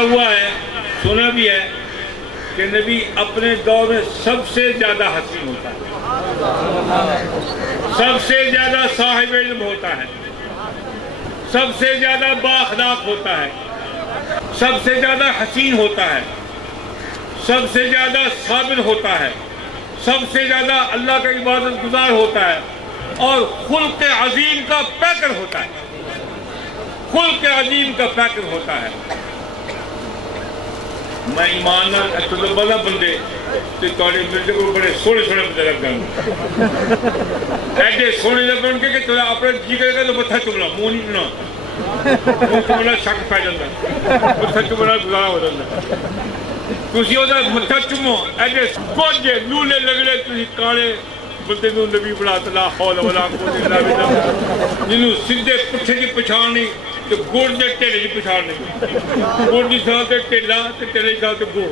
ہوا ہے، سنا بھی ہے کہ نبی اپنے دور میں سب سے زیادہ حسین ہوتا ہے، سب سے زیادہ صاحب علم ہوتا ہے، سب سے زیادہ بااخلاق ہوتا ہے، سب سے زیادہ حسین ہوتا ہے، سب سے زیادہ صابر ہوتا ہے، سب سے زیادہ اللہ کا عبادت گزار ہوتا ہے، اور خلق عظیم کا پیکر ہوتا ہے، خلق عظیم کا پیکر ہوتا ہے۔ میں ایمان تو بڑا بندے تھوڑے ملتے کو بڑے سونے سونے بندے لگ گئے، ایسے سونے لگ گئے کہ تھوڑا اپنے جی کرے گا تو متھا چمنا، منہ نہیں چمنا، منہ چمنا شک پہ جاتا، متھا چمنا گزارا ہو جاتا۔ تسی ہوتا متھا چمو ایسے پوجے لولے لگڑے تسی کانے بندے نو نبی بنا لا حول ولا قوت الا باللہ، جنوں سیدھے پٹھے کی پچھان نہیں تو گوڑ دے ٹیلے کی پچھان نہیں، گوڑ دی تھاں تے ٹیلا تے ٹیلے دی تھاں تے گوڑ،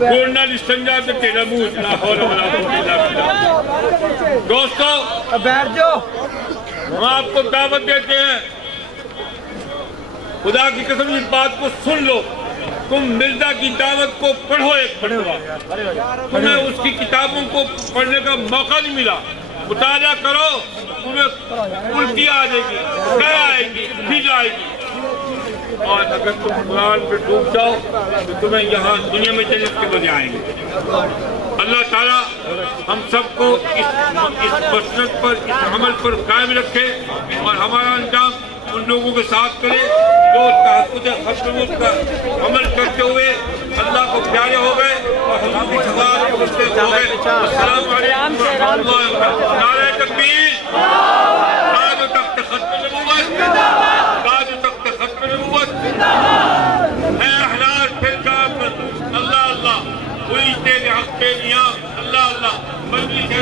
گوڑ نال استنجا تے ٹیلا منہ، لا حول ولا قوت الا باللہ۔ دوستو بیٹھ جاؤ، ہم آپ کو دعوت دیتے ہیں، خدا کی قسم اس بات کو سن لو، تم مرزا کی دعوت کو پڑھو ایک مرتبہ، تمہیں اس کی کتابوں کو پڑھنے کا موقع نہیں ملا، مطالعہ کرو، تمہیں الٹی آ جائے گی، کیا آئے گی، بھیج آئے گی، اور اگر تم قرآن پہ ڈوب جاؤ تو تمہیں یہاں دنیا میں جنت کے بجے آئیں گے۔ اللہ تعالیٰ ہم سب کو اس مسلک پر، اس عمل پر قائم رکھے، اور ہمارا انجام ان لوگوں کے ساتھ کرے جو تحفظ ختم کا عمل کرتے ہوئے اللہ کو پیارے ہو گئے اور حضور کی شفاعت کو مستحق ہو گئے۔ السلام علیکم ورحمۃ اللہ وبرکاتہ۔ نعرہ تکبیر، تاج و تخت ختم نبوت، تاج و تخت ختم نبوت، اے احرار پھر کام اللہ اللہ، کوئی تیرے حق پہ میاں اللہ اللہ، مجلس